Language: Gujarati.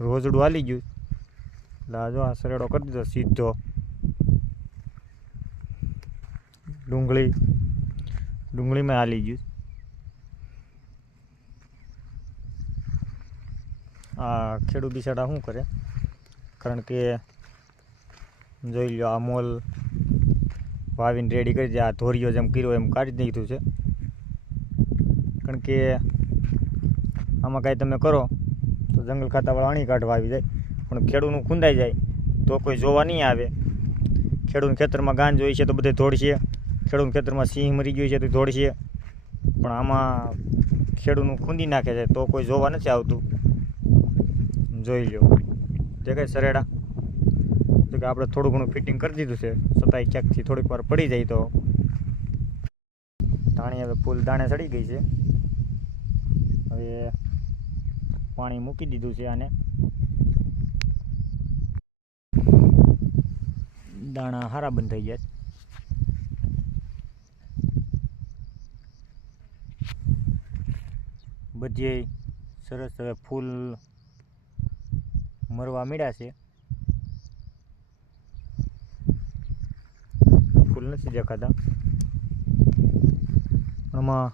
રોજડું હાલી ગયું એટલે આ જો આ સરેડો કરી દીધો સીધો. ડુંગળીમાં હાલી ગયું. આ ખેડૂત બિચારા શું કરે, કારણ કે જોઈ લો આ મોલ વાવીને રેડી કરી દે. આ ધોરીઓ જેમ કર્યો એમ કાઢી દીધું છે, કારણ કે આમાં કાંઈ તમે કરો તો જંગલ ખાતાવાળા અણી કાઢવા આવી જાય, પણ ખેડૂતનું ખૂંદાઈ જાય તો કોઈ જોવા નહીં આવે. ખેડૂત ખેતરમાં ગાંજ હોય છે તો બધે દોડશે, ખેડૂત ખેતરમાં સિંહ મરી ગયું છે તો દોડશે, પણ આમાં ખેડૂતનું ખૂંદી નાખે છે તો કોઈ જોવા નથી આવતું. જોઈ લો જે કંઈ સરેડા તો કે આપણે થોડું ઘણું ફિટિંગ કરી દીધું છે, છતાંય ક્યાંકથી થોડીક વાર પડી જાય તો. ધાણી હવે ફૂલ દાણે ચડી ગઈ છે. હવે પાણી મૂકી દીધું છે આને. દાણા હારા બંધ થઈ જાય. બધી સરસ હવે ફૂલ મરવા મળ્યા છે. ફૂલ નથી દેખાતા આમાં.